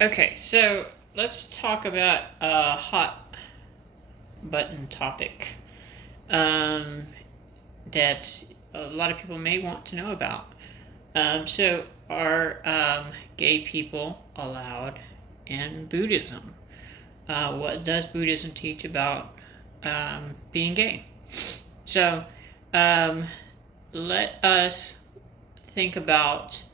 Okay, so let's talk about a hot button topic um, that a lot of people may want to know about. So, are gay people allowed in Buddhism? What does Buddhism teach about being gay? So, um, let us think about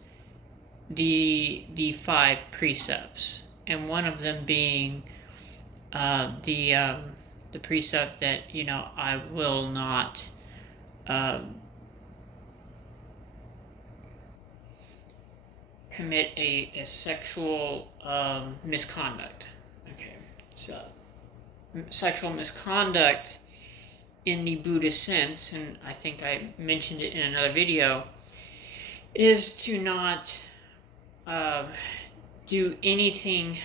the five precepts, and one of them being the precept that I will not um, commit a sexual misconduct. Okay, so sexual misconduct in the Buddhist sense, and I think I mentioned it in another video, is to not uh, do anything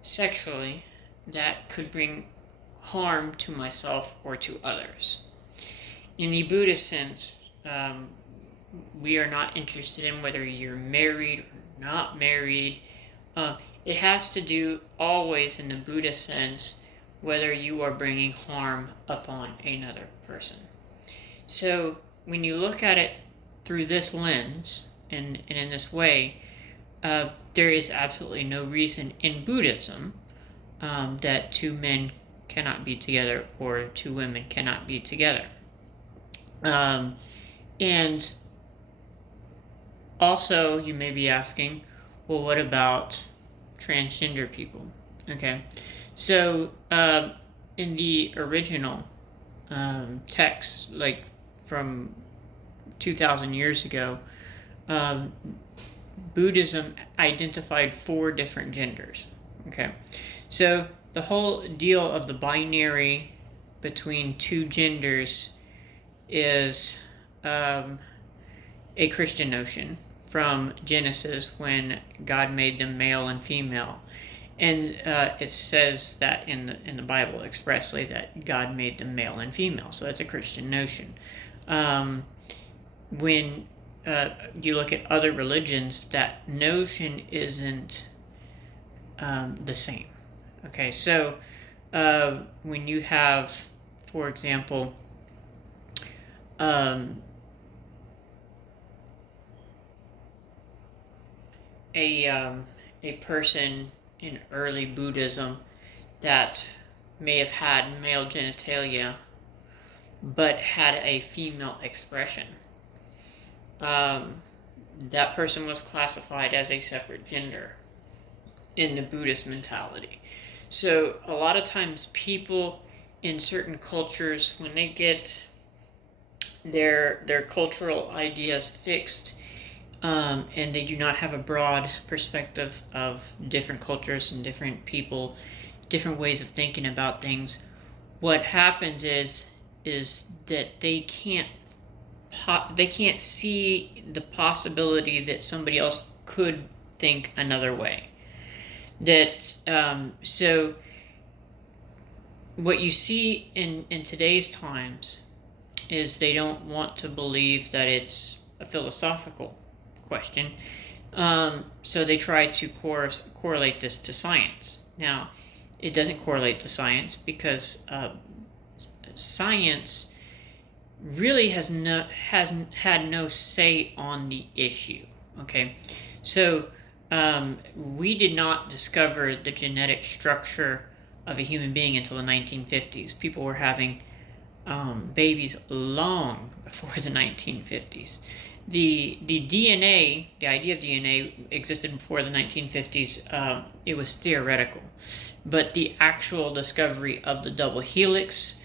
sexually that could bring harm to myself or to others. In the Buddhist sense, we are not interested in whether you're married or not married. It has to do always in the Buddhist sense whether you are bringing harm upon another person. So when you look at it through this lens and in this way, there is absolutely no reason in Buddhism that two men cannot be together or two women cannot be together. And also, you may be asking, well, what about transgender people? Okay, so in the original text, like from 2,000 years ago, Buddhism identified 4 different genders. Okay, so the whole deal of the binary between two genders is a Christian notion from Genesis when God made them male and female. And it says that in the Bible expressly that God made them male and female. So that's a Christian notion. When you look at other religions, that notion isn't the same. Okay, so when you have, for example, a person in early Buddhism that may have had male genitalia but had a female expression. That person was classified as a separate gender in the Buddhist mentality. So a lot of times people in certain cultures, when they get their cultural ideas fixed, and they do not have a broad perspective of different cultures and different people, different ways of thinking about things, what happens is that they can't see the possibility that somebody else could think another way. So what you see in today's times is they don't want to believe that it's a philosophical question. So they try to correlate this to science. Now, it doesn't correlate to science because science really hasn't had no say on the issue. Okay, so we did not discover the genetic structure of a human being until the 1950s. People were having babies long before the 1950s. The DNA, the idea of DNA existed before the 1950s. It was theoretical, but the actual discovery of the double helix,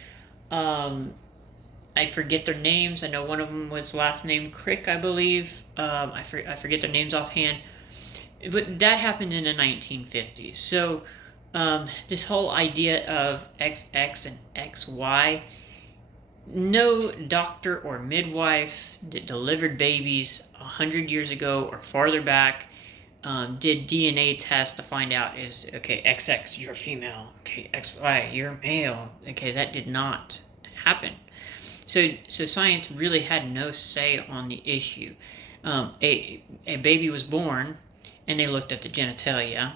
I forget their names. I know one of them was last name Crick, I believe. I forget their names offhand, but that happened in the 1950s. So this whole idea of XX and XY, no doctor or midwife that delivered babies 100 years ago or farther back did DNA tests to find out is, okay, XX, you're female. Okay, XY, you're male. Okay, that did not happen. So science really had no say on the issue. A baby was born, and they looked at the genitalia,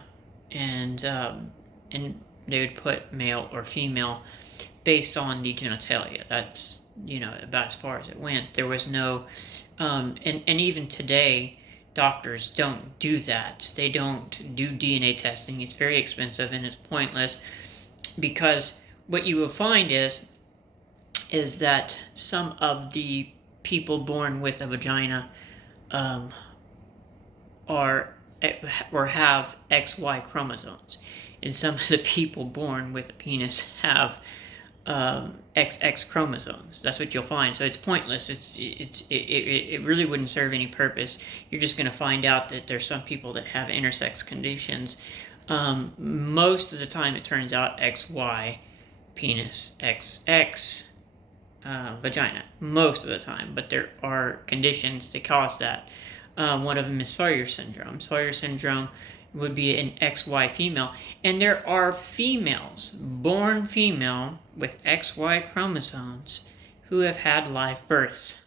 and they would put male or female based on the genitalia. That's, about as far as it went. There was no, and even today, doctors don't do that. They don't do DNA testing. It's very expensive and it's pointless, because what you will find is that some of the people born with a vagina um, are or have XY chromosomes, and some of the people born with a penis have XX chromosomes. That's what you'll find. So it's pointless. It really wouldn't serve any purpose. You're just going to find out that there's some people that have intersex conditions. Most of the time, it turns out XY penis, XX vagina. Most of the time, but there are conditions that cause that. One of them is Sawyer syndrome. Sawyer syndrome would be an XY female. And there are females, born female, with XY chromosomes who have had live births.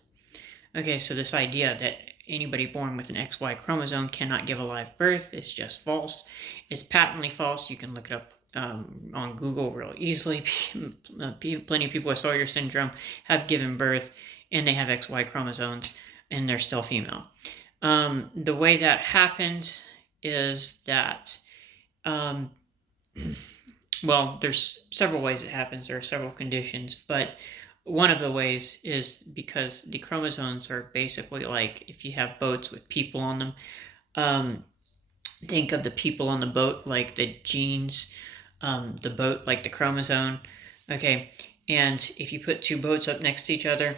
Okay, so this idea that anybody born with an XY chromosome cannot give a live birth is just false. It's patently false. You can look it up on Google real easily. Plenty of people with Sawyer syndrome have given birth and they have XY chromosomes and they're still female. The way that happens is that, well, there's several ways it happens. There are several conditions, but one of the ways is because the chromosomes are basically like if you have boats with people on them. Think of the people on the boat like the genes, the boat like the chromosome. Okay, and if you put two boats up next to each other,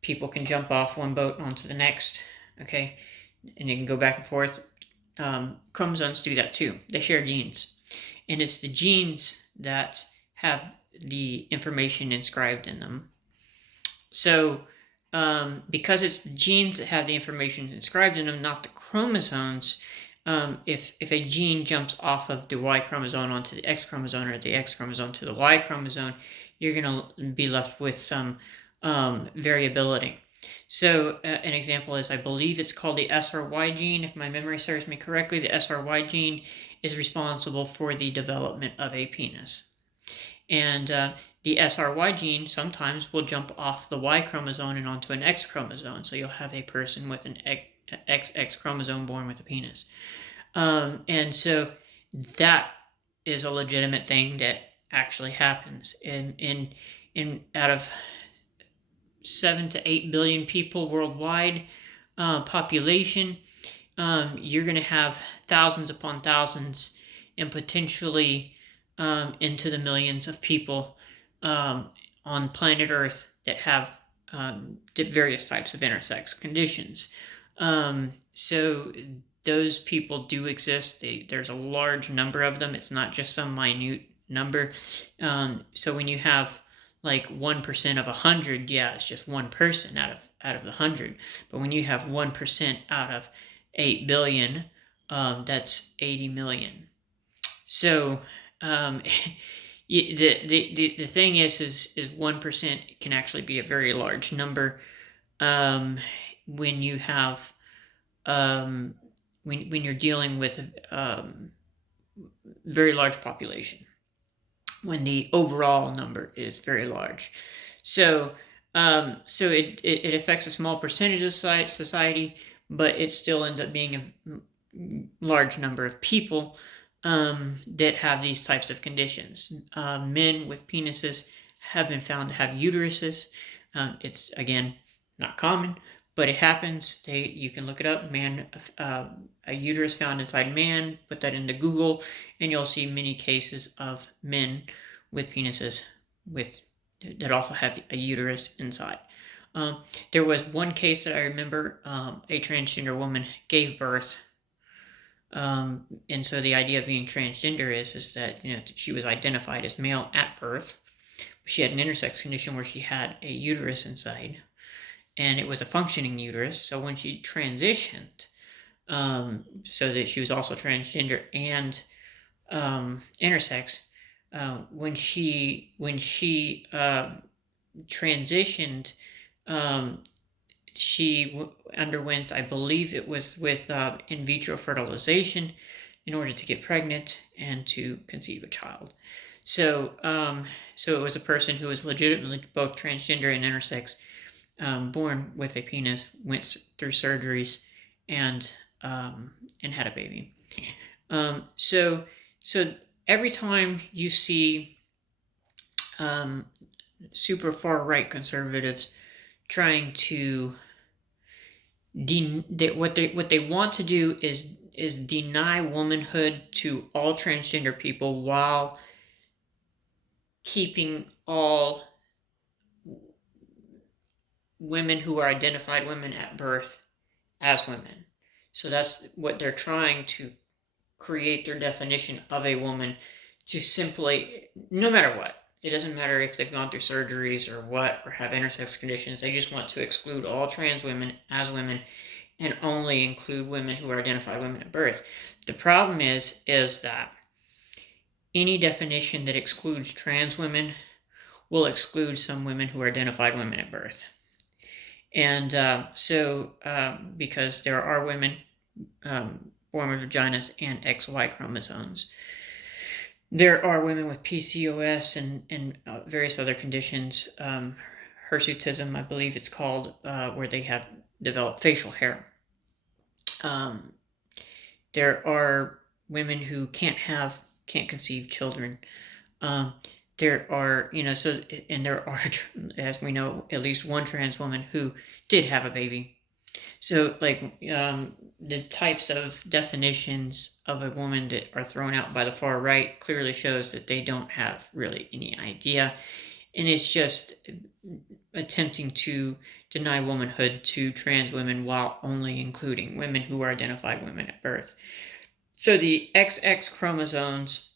people can jump off one boat onto the next. Okay, and you can go back and forth. Chromosomes do that too. They share genes, and it's the genes that have the information inscribed in them. So because it's the genes that have the information inscribed in them, not the chromosomes, if a gene jumps off of the Y chromosome onto the X chromosome, or the X chromosome to the Y chromosome, you're going to be left with some variability. So an example is, I believe it's called the SRY gene. If my memory serves me correctly, the SRY gene is responsible for the development of a penis. And the SRY gene sometimes will jump off the Y chromosome and onto an X chromosome. So you'll have a person with an XX chromosome born with a penis. And so that is a legitimate thing that actually happens. In out of 7 to 8 billion people worldwide population, you're going to have thousands upon thousands and potentially into the millions of people on planet Earth that have various types of intersex conditions. So those people do exist. There's a large number of them. It's not just some minute number. So when you have like 1% of 100, yeah, it's just one person out of the 100. But when you have 1% out of 8 billion, that's 80 million. So the thing is 1% can actually be a very large number when you have when you're dealing with a very large population, when the overall number is very large. So it affects a small percentage of society, but it still ends up being a large number of people that have these types of conditions. Men with penises have been found to have uteruses. It's, again, not common, but it happens. You can look it up. A uterus found inside man. Put that into Google, and you'll see many cases of men with penises that also have a uterus inside. There was one case that I remember. A transgender woman gave birth. And so the idea of being transgender is that she was identified as male at birth. She had an intersex condition where she had a uterus inside, and it was a functioning uterus. So when she transitioned, so that she was also transgender and intersex, when she transitioned, she underwent, I believe it was with in vitro fertilization, in order to get pregnant and to conceive a child. So, so it was a person who was legitimately both transgender and intersex, born with a penis, went through surgeries, and had a baby. So every time you see super far right conservatives trying to what they want to do is deny womanhood to all transgender people while keeping all women who are identified women at birth as women. So that's what they're trying to create, their definition of a woman, to simply, no matter what, it doesn't matter if they've gone through surgeries or what, or have intersex conditions, they just want to exclude all trans women as women and only include women who are identified women at birth. The problem is that any definition that excludes trans women will exclude some women who are identified women at birth. And because there are women born with vaginas and XY chromosomes. There are women with PCOS and various other conditions, hirsutism, I believe it's called, where they have developed facial hair. There are women who can't conceive children. There are, there are, as we know, at least one trans woman who did have a baby. So, the types of definitions of a woman that are thrown out by the far right clearly shows that they don't have really any idea. And it's just attempting to deny womanhood to trans women while only including women who are identified women at birth. So the XX chromosomes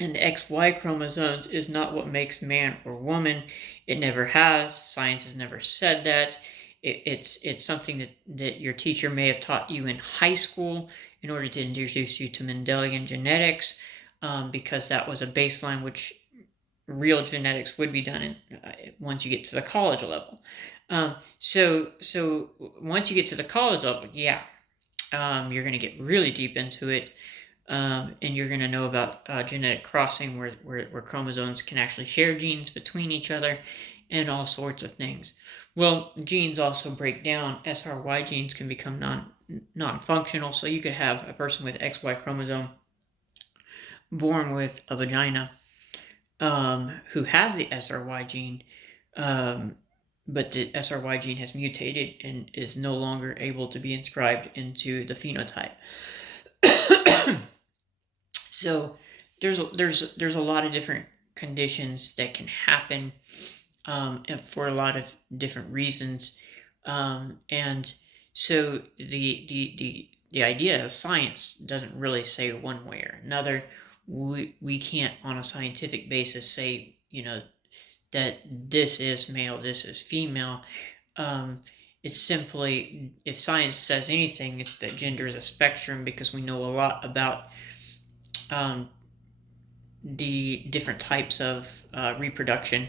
and the XY chromosomes is not what makes man or woman. It never has. Science has never said that. It's something that your teacher may have taught you in high school in order to introduce you to Mendelian genetics, because that was a baseline which real genetics would be done once you get to the college level. So once you get to the college level, you're going to get really deep into it, and you're going to know about genetic crossing, where chromosomes can actually share genes between each other, and all sorts of things. Well, genes also break down. SRY genes can become non-functional, so you could have a person with XY chromosome born with a vagina, who has the SRY gene, but the SRY gene has mutated and is no longer able to be inscribed into the phenotype. So there's a lot of different conditions that can happen, for a lot of different reasons, and so the idea of science doesn't really say one way or another. We can't on a scientific basis say that this is male, this is female. It's simply, if science says anything, it's that gender is a spectrum, because we know a lot about the different types of reproduction.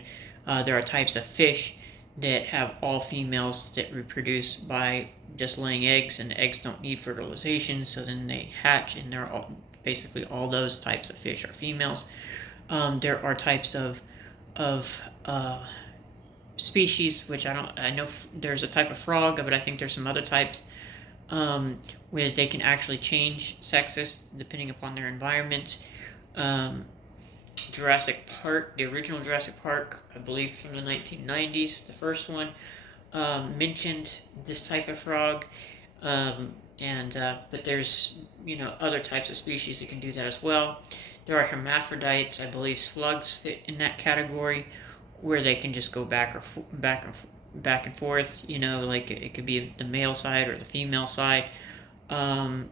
There are types of fish that have all females that reproduce by just laying eggs, and the eggs don't need fertilization, so then they hatch, and they're basically all those types of fish are females. There are types of species, which I know there's a type of frog, but I think there's some other types where they can actually change sexes depending upon their environment. Jurassic Park, the original Jurassic Park, I believe from the 1990s, the first one, mentioned this type of frog, but there's other types of species that can do that as well. There are hermaphrodites. I believe slugs fit in that category, where they can just go back and forth. Like it could be the male side or the female side, and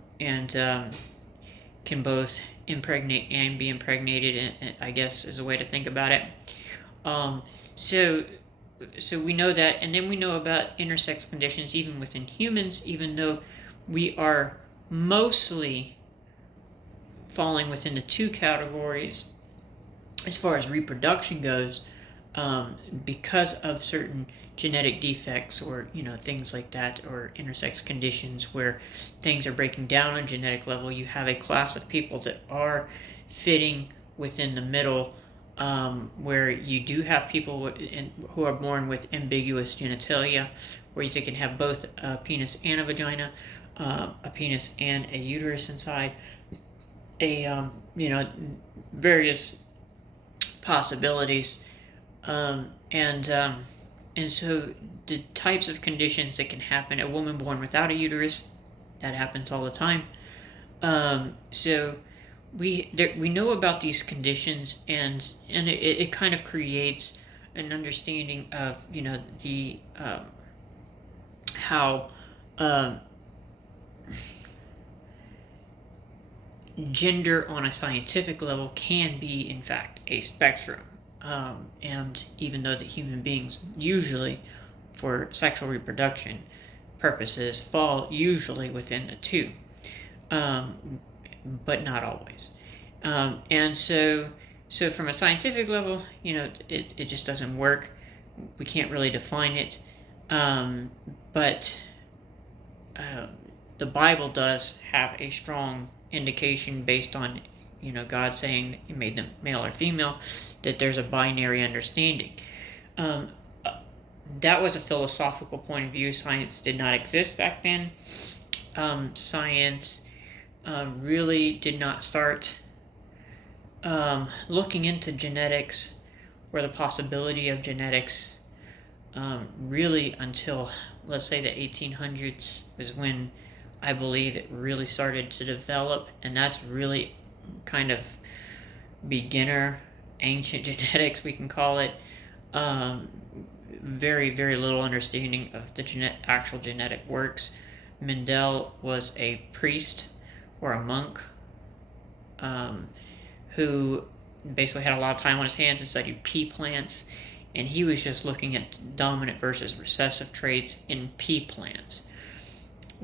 can both impregnate and be impregnated, I guess is a way to think about it. So we know that, and then we know about intersex conditions even within humans, even though we are mostly falling within the two categories as far as reproduction goes. because of certain genetic defects or things like that, or intersex conditions where things are breaking down on genetic level, you have a class of people that are fitting within the middle, where you do have people who are born with ambiguous genitalia, where they can have both a penis and a vagina, a penis and a uterus inside, various possibilities. And so the types of conditions that can happen, a woman born without a uterus, that happens all the time. So we know about these conditions, and it kind of creates an understanding of the how gender on a scientific level can be in fact a spectrum. And even though that human beings usually, for sexual reproduction purposes, fall usually within the two, but not always. And so from a scientific level, it just doesn't work. We can't really define it. But the Bible does have a strong indication based on God saying He made them male or female, that there's a binary understanding. That was a philosophical point of view. Science did not exist back then. Science really did not start looking into genetics or the possibility of genetics really until, let's say, the 1800s was when I believe it really started to develop, and that's really kind of beginner ancient genetics, we can call it. Very, very little understanding of the actual genetic works. Mendel was a priest or a monk who basically had a lot of time on his hands and studied pea plants, and he was just looking at dominant versus recessive traits in pea plants.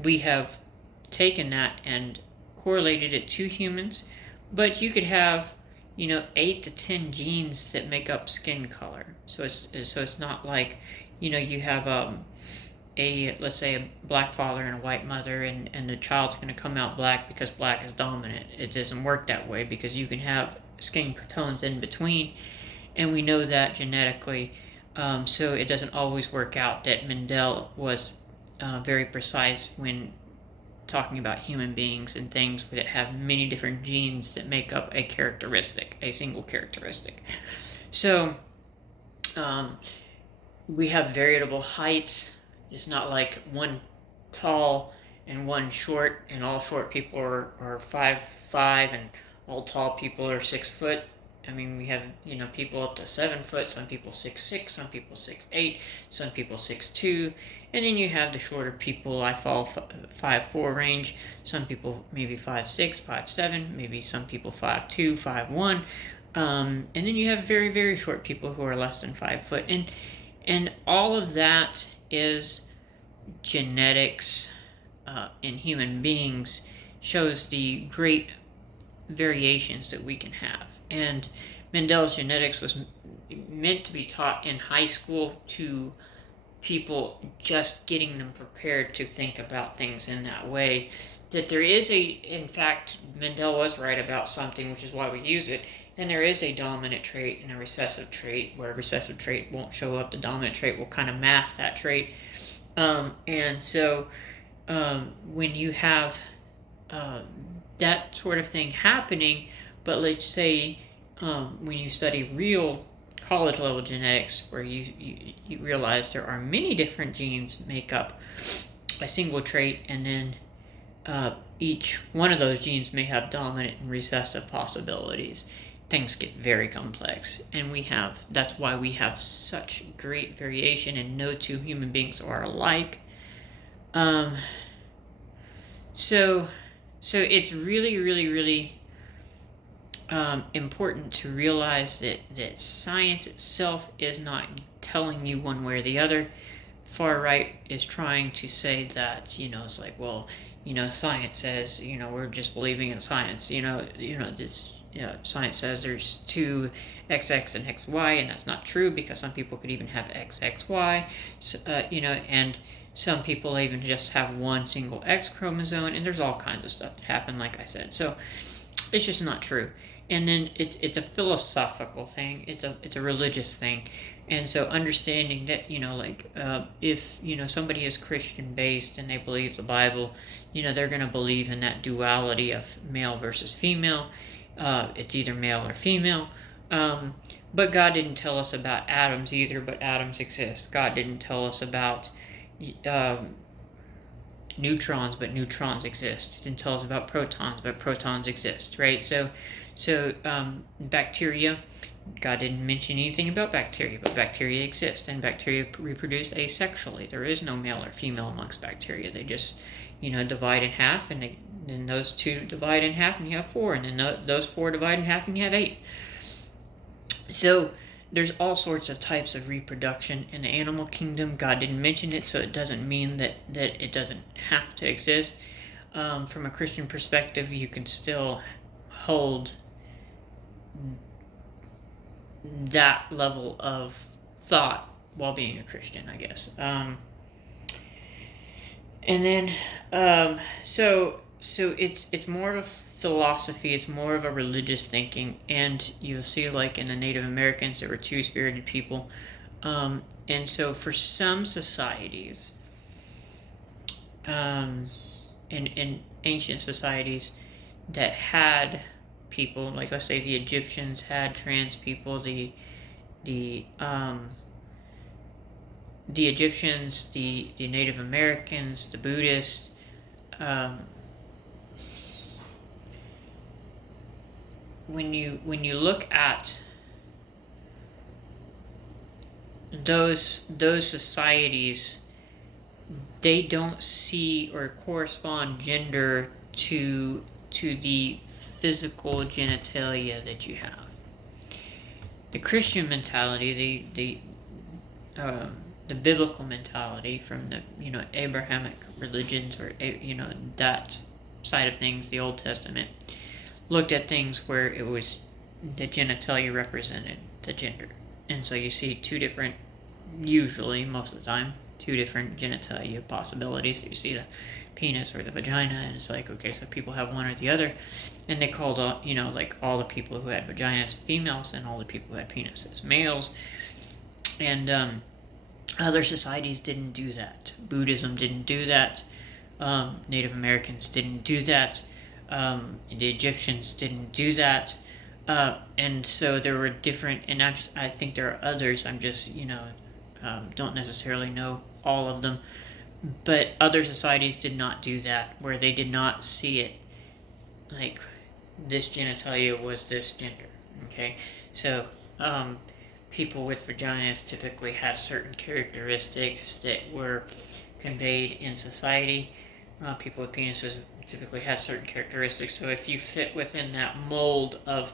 We have taken that and correlated it to humans, but you could have 8 to 10 genes that make up skin color. So it's not like you have let's say a black father and a white mother, and the child's going to come out black because black is dominant. It doesn't work that way, because you can have skin tones in between, and we know that genetically. So it doesn't always work out. That Mendel was very precise when talking about human beings and things that have many different genes that make up a characteristic, a single characteristic. So we have variable heights. It's not like one tall and one short, and all short people are 5'5", and all tall people are 6 foot. I mean, we have people up to 7 foot, some people 6'6", some people 6'8", some people 6'2", and then you have the shorter people. I fall 5'4" range. Some people maybe 5'6", 5'7", maybe some people 5'2", 5'1", and then you have very, very short people who are less than 5 foot, and all of that is genetics in human beings, shows the great variations that we can have. And Mendel's genetics was meant to be taught in high school to people, just getting them prepared to think about things in that way. That there is in fact, Mendel was right about something, which is why we use it, and there is a dominant trait and a recessive trait. Where a recessive trait won't show up, the dominant trait will kind of mask that trait. And so when you have that sort of thing happening, but let's say when you study real college level genetics, where you realize there are many different genes make up a single trait, and then each one of those genes may have dominant and recessive possibilities, things get very complex. And that's why we have such great variation, and no two human beings are alike. So it's really, really, really important to realize that science itself is not telling you one way or the other. Far right is trying to say that, it's like, well, science says, we're just believing in science, this, science says there's two XX and XY, and that's not true because some people could even have XXY, and some people even just have one single X chromosome, and there's all kinds of stuff that happen, like I said. So it's just not true. And then it's a philosophical thing. It's a religious thing. And so understanding that, if, somebody is Christian based and they believe the Bible, they're going to believe in that duality of male versus female. It's either male or female. But God didn't tell us about atoms either, but atoms exist. God didn't tell us about neutrons, but neutrons exist. He didn't tell us about protons, but protons exist, right? So bacteria, God didn't mention anything about bacteria, but bacteria exist, and bacteria reproduce asexually. There is no male or female amongst bacteria. They just, divide in half, and then those two divide in half, and you have 4, and then those 4 divide in half, and you have 8. So there's all sorts of types of reproduction in the animal kingdom. God didn't mention it, so it doesn't mean that it doesn't have to exist. From a Christian perspective, you can still hold that level of thought while being a Christian, I guess. And then, so it's more of a philosophy, it's more of a religious thinking, and you'll see, like in the Native Americans, there were two-spirited people, and so for some societies, in ancient societies that had people, like let's say the Egyptians had trans people, the Egyptians, the Native Americans, the Buddhists, when you look at those societies, they don't see or correspond gender to the physical genitalia that you have. The Christian mentality, the biblical mentality from the Abrahamic religions, or that side of things, the Old Testament, looked at things where it was the genitalia represented the gender, and so you see two different, usually most of the time, two different genitalia possibilities. You see the penis or the vagina, and it's like, okay, so people have one or the other, and they called like all the people who had vaginas females, and all the people who had penises males. And other societies didn't do that. Buddhism didn't do that. Native Americans didn't do that. The Egyptians didn't do that. And so there were different, and I think there are others. I'm just don't necessarily know all of them, but other societies did not do that, where they did not see it like this genitalia was this gender. Okay, so people with vaginas typically had certain characteristics that were conveyed in society. People with penises typically had certain characteristics. So if you fit within that mold of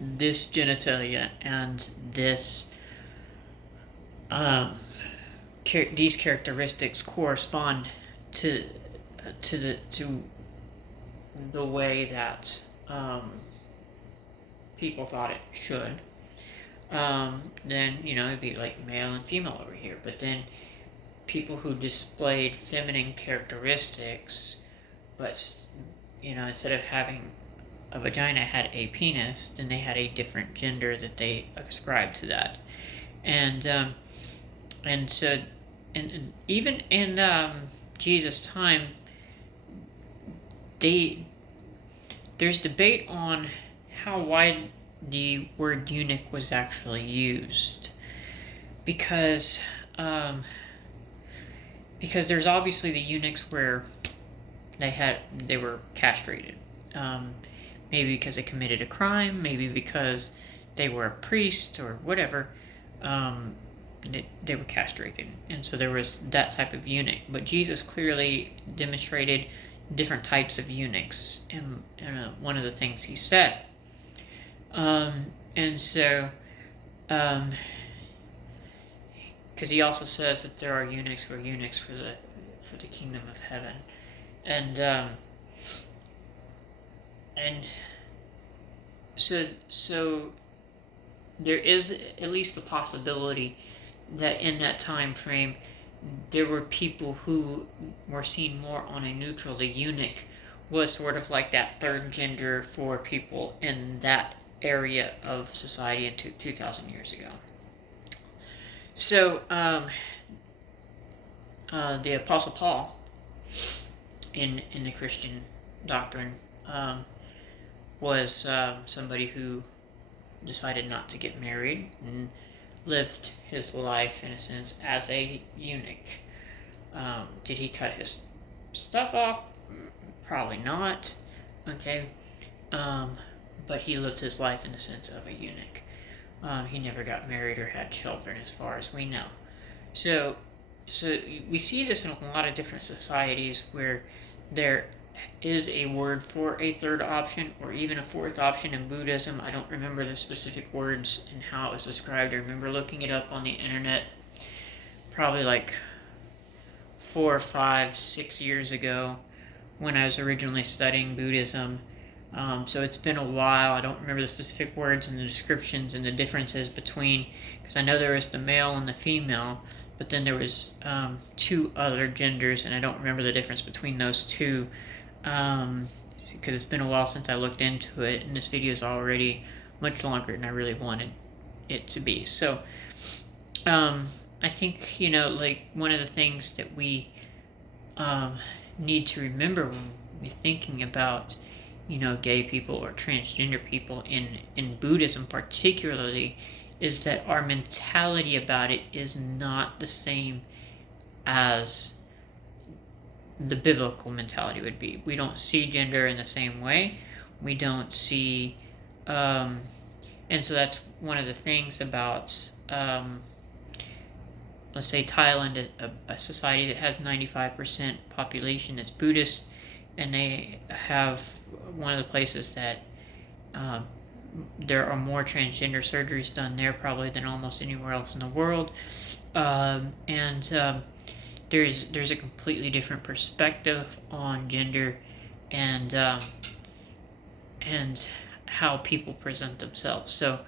this genitalia and this these characteristics correspond to the way that people thought it should, then it'd be like male and female over here. But then people who displayed feminine characteristics, but instead of having a vagina had a penis, then they had a different gender that they ascribed to that. And so even in Jesus' time, there's debate on how wide the word eunuch was actually used, because there's obviously the eunuchs where they were castrated, maybe because they committed a crime, maybe because they were a priest or whatever. They were castrated, and so there was that type of eunuch. But Jesus clearly demonstrated different types of eunuchs in one of the things he said. And so, because he also says that there are eunuchs who are eunuchs for the kingdom of heaven, and and so there is at least the possibility that in that time frame there were people who were seen more on a neutral. The eunuch was sort of like that third gender for people in that area of society in 2,000 years ago. So the Apostle Paul in the Christian doctrine was somebody who decided not to get married and lived his life, in a sense, as a eunuch. Did he cut his stuff off? Probably not. Okay. But he lived his life in the sense of a eunuch. He never got married or had children, as far as we know. So we see this in a lot of different societies where there is a word for a third option or even a fourth option. In Buddhism, I don't remember the specific words and how it was described. I remember looking it up on the internet probably like 4 or 5, 6 years ago when I was originally studying Buddhism. So it's been a while. I don't remember the specific words and the descriptions and the differences between, because I know there was the male and the female, but then there was 2 other genders, and I don't remember the difference between those 2, because it's been a while since I looked into it, and this video is already much longer than I really wanted it to be. So I think, like, one of the things that we need to remember when we're thinking about gay people or transgender people in Buddhism particularly, is that our mentality about it is not the same as the biblical mentality would be. We don't see gender in the same way. We don't see, and so that's one of the things about, let's say Thailand, a society that has 95% population that's Buddhist, and they have one of the places that there are more transgender surgeries done there probably than almost anywhere else in the world, and there's a completely different perspective on gender and how people present themselves. So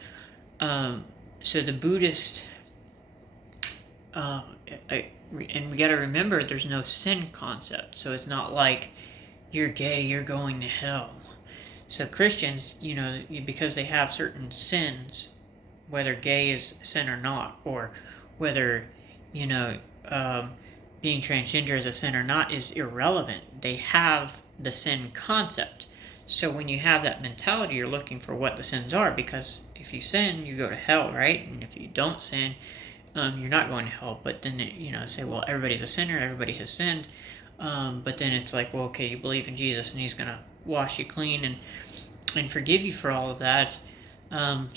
the Buddhist, and we got to remember there's no sin concept. So it's not like you're gay, you're going to hell. So Christians, because they have certain sins, whether gay is sin or not, or whether, being transgender is a sin or not, is irrelevant. They have the sin concept. So when you have that mentality, you're looking for what the sins are, because if you sin, you go to hell, right? And if you don't sin, you're not going to hell. But then, say, well, everybody's a sinner, everybody has sinned. But then it's like, well, okay, you believe in Jesus and he's going to wash you clean and forgive you for all of that. But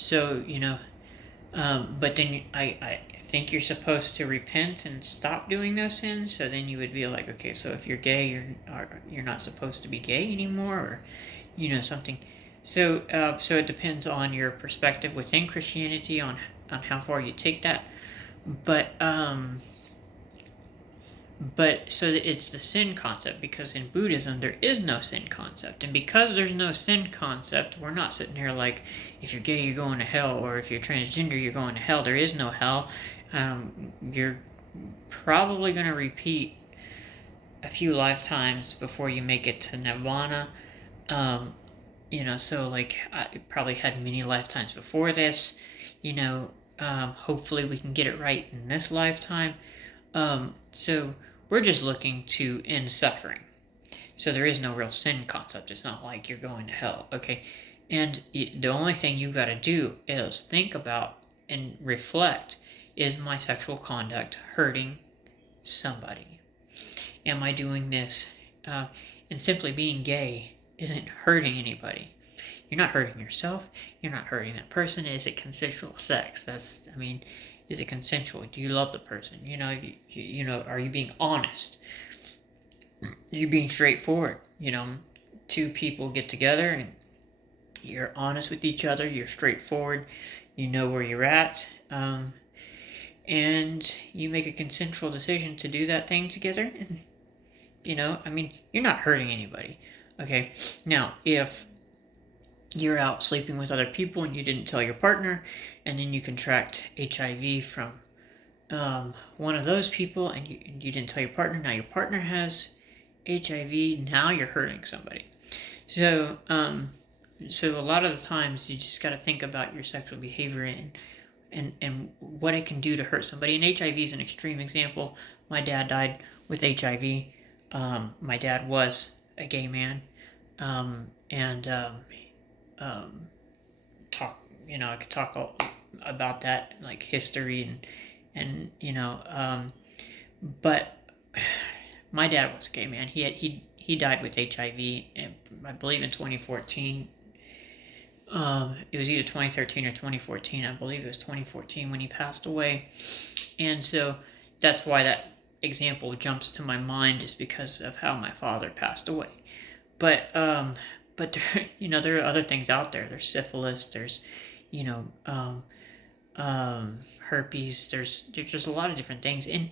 then I think you're supposed to repent and stop doing those sins. So then you would be like, okay, so if you're gay, you're not supposed to be gay anymore, or something. So it depends on your perspective within Christianity on how far you take that. But so it's the sin concept, because in Buddhism there is no sin concept, and because there's no sin concept, we're not sitting here like, if you're gay you're going to hell, or if you're transgender you're going to hell. There is no hell. You're probably going to repeat a few lifetimes before you make it to nirvana. So like I probably had many lifetimes before this. Hopefully we can get it right in this lifetime. So we're just looking to end suffering. So there is no real sin concept. It's not like you're going to hell, okay? And the only thing you've got to do is think about and reflect, is my sexual conduct hurting somebody? Am I doing this? And simply being gay isn't hurting anybody. You're not hurting yourself. You're not hurting that person. Is it consensual sex? Is it consensual? Do you love the person? Are you being honest? Are you being straightforward? 2 people get together and you're honest with each other. You're straightforward. You know where you're at. And you make a consensual decision to do that thing together. And, you're not hurting anybody. Okay. Now, if you're out sleeping with other people and you didn't tell your partner, and then you contract HIV from one of those people, and you didn't tell your partner. Now your partner has HIV. Now you're hurting somebody. So so a lot of the times you just got to think about your sexual behavior and what it can do to hurt somebody. And HIV is an extreme example. My dad died with HIV. My dad was a gay man, and talk. I could talk about that, like history and but my dad was a gay man. He died with HIV, I believe in 2014. It was either 2013 or 2014. I believe it was 2014 when he passed away. And so that's why that example jumps to my mind, is because of how my father passed away. But there are other things out there. There's syphilis. There's herpes. There's just a lot of different things, and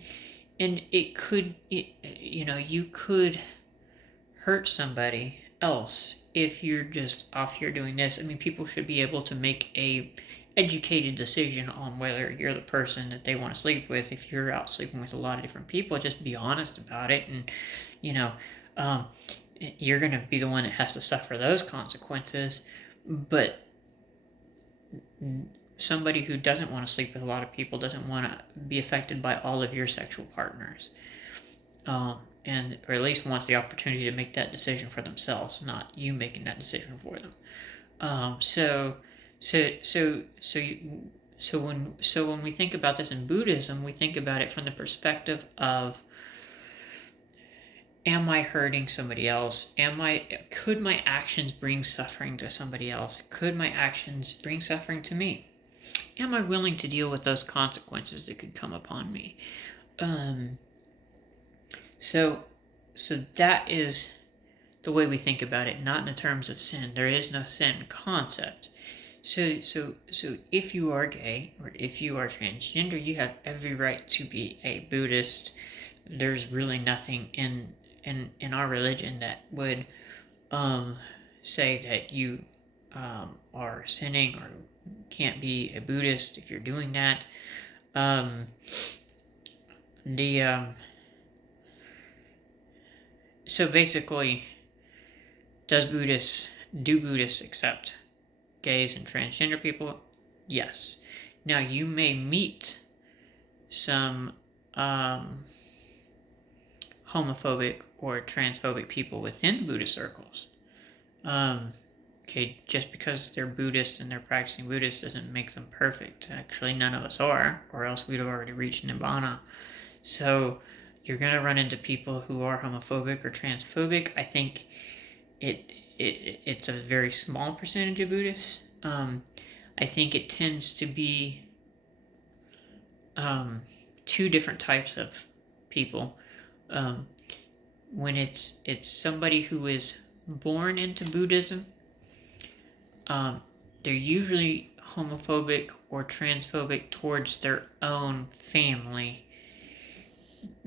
you could hurt somebody else if you're just off here doing this. I mean, people should be able to make a educated decision on whether you're the person that they want to sleep with. If you're out sleeping with a lot of different people, just be honest about it, and you're going to be the one that has to suffer those consequences. But somebody who doesn't want to sleep with a lot of people doesn't want to be affected by all of your sexual partners, or at least wants the opportunity to make that decision for themselves, not you making that decision for them. So when we think about this in Buddhism, we think about it from the perspective of, am I hurting somebody else? Could my actions bring suffering to somebody else? Could my actions bring suffering to me? Am I willing to deal with those consequences that could come upon me? So that is the way we think about it, not in the terms of sin. There is no sin concept. So if you are gay or if you are transgender, you have every right to be a Buddhist. There's really nothing in our religion that would say that you are sinning or can't be a Buddhist if you're doing that. So basically, do Buddhists accept gays and transgender people? Yes. Now you may meet some homophobic or transphobic people within Buddhist circles. Just because they're Buddhist and they're practicing Buddhist doesn't make them perfect. Actually, none of us are, or else we'd have already reached Nibbana. So you're going to run into people who are homophobic or transphobic. I think it's a very small percentage of Buddhists. I think it tends to be two different types of people. When it's somebody who is born into Buddhism, they're usually homophobic or transphobic towards their own family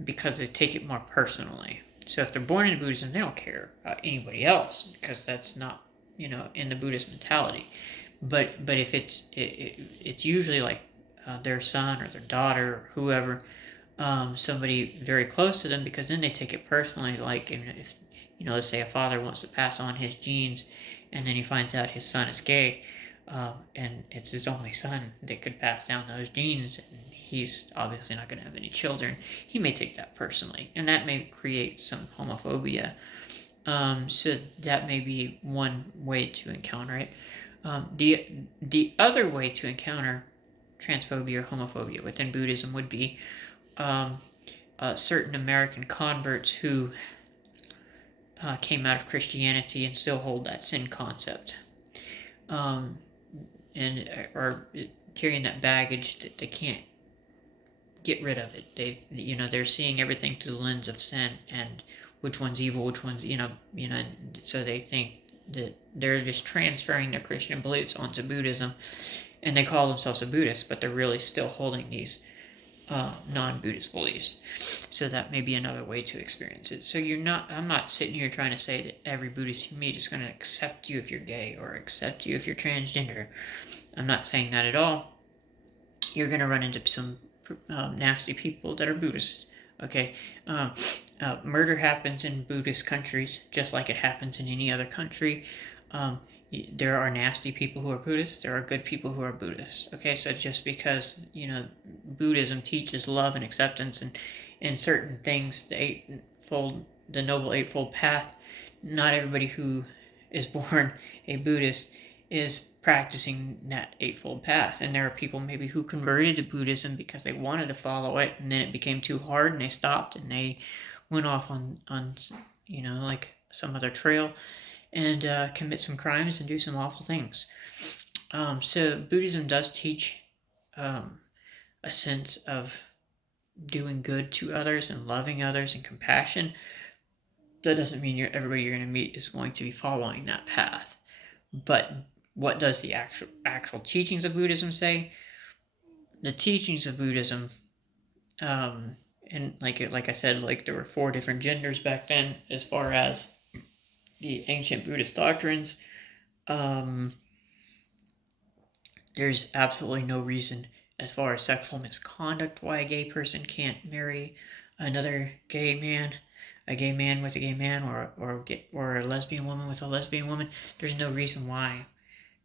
because they take it more personally. So if they're born into Buddhism, they don't care about anybody else because that's not, in the Buddhist mentality. But if it's usually like their son or their daughter or whoever, somebody very close to them, because then they take it personally. Like if let's say a father wants to pass on his genes, and then he finds out his son is gay, and it's his only son that could pass down those genes, and he's obviously not going to have any children. He may take that personally, and that may create some homophobia. So that may be one way to encounter it. The other way to encounter transphobia or homophobia within Buddhism would be certain American converts who came out of Christianity and still hold that sin concept, and are carrying that baggage that they can't get rid of it. They're seeing everything through the lens of sin and which one's evil, which one's so they think that they're just transferring their Christian beliefs onto Buddhism, and they call themselves a Buddhist, but they're really still holding these non-Buddhist beliefs. So that may be another way to experience it. So I'm not sitting here trying to say that every Buddhist you meet is going to accept you if you're gay or accept you if you're transgender. I'm not saying that at all. You're going to run into some nasty people that are Buddhists. Okay, murder happens in Buddhist countries just like it happens in any other country. There are nasty people who are Buddhists. There are good people who are Buddhists. Okay, so just because Buddhism teaches love and acceptance and certain things, the Noble Eightfold Path, not everybody who is born a Buddhist is practicing that Eightfold Path. And there are people maybe who converted to Buddhism because they wanted to follow it, and then it became too hard, and they stopped, and they went off on like some other trail and commit some crimes and do some awful things. So Buddhism does teach a sense of doing good to others and loving others and compassion. That doesn't mean everybody you're going to meet is going to be following that path. But what does the actual teachings of Buddhism say? The teachings of Buddhism, and like I said, like there were 4 different genders back then as far as the ancient Buddhist doctrines. There's absolutely no reason as far as sexual misconduct why a gay person can't marry another gay man, a gay man with a gay man, or a lesbian woman with a lesbian woman. There's no reason why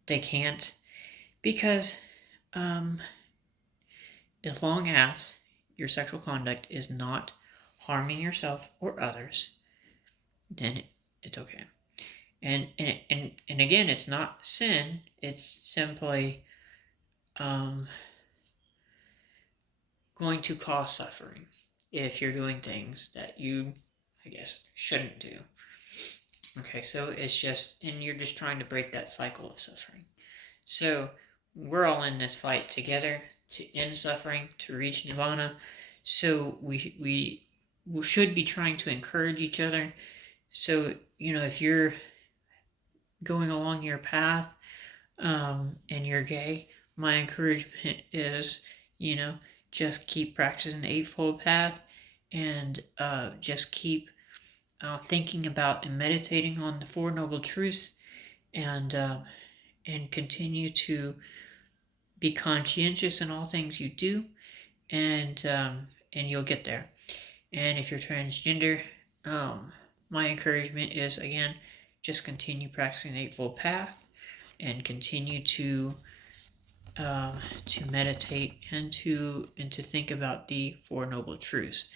they can't, because as long as your sexual conduct is not harming yourself or others, then it's okay. And again, it's not sin. It's simply going to cause suffering if you're doing things that you, I guess, shouldn't do. Okay, so it's just, and you're just trying to break that cycle of suffering. So we're all in this fight together to end suffering, to reach nirvana. So we should be trying to encourage each other. So, if you're going along your path and you're gay, my encouragement is, just keep practicing the Eightfold Path and just keep thinking about and meditating on the 4 Noble Truths and continue to be conscientious in all things you do, and you'll get there. And if you're transgender, my encouragement is, again, just continue practicing the Eightfold Path and continue to meditate and to think about the 4 Noble Truths.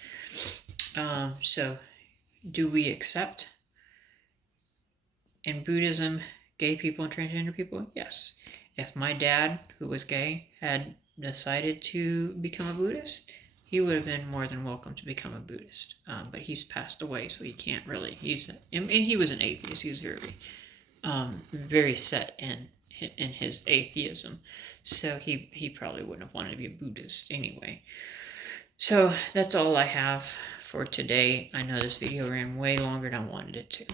So do we accept in Buddhism gay people and transgender people? Yes. If my dad, who was gay, had decided to become a Buddhist, he would have been more than welcome to become a Buddhist. But he's passed away, so he can't really. And he was an atheist. He was very set in his atheism. So he probably wouldn't have wanted to be a Buddhist anyway. So that's all I have for today. I know this video ran way longer than I wanted it to.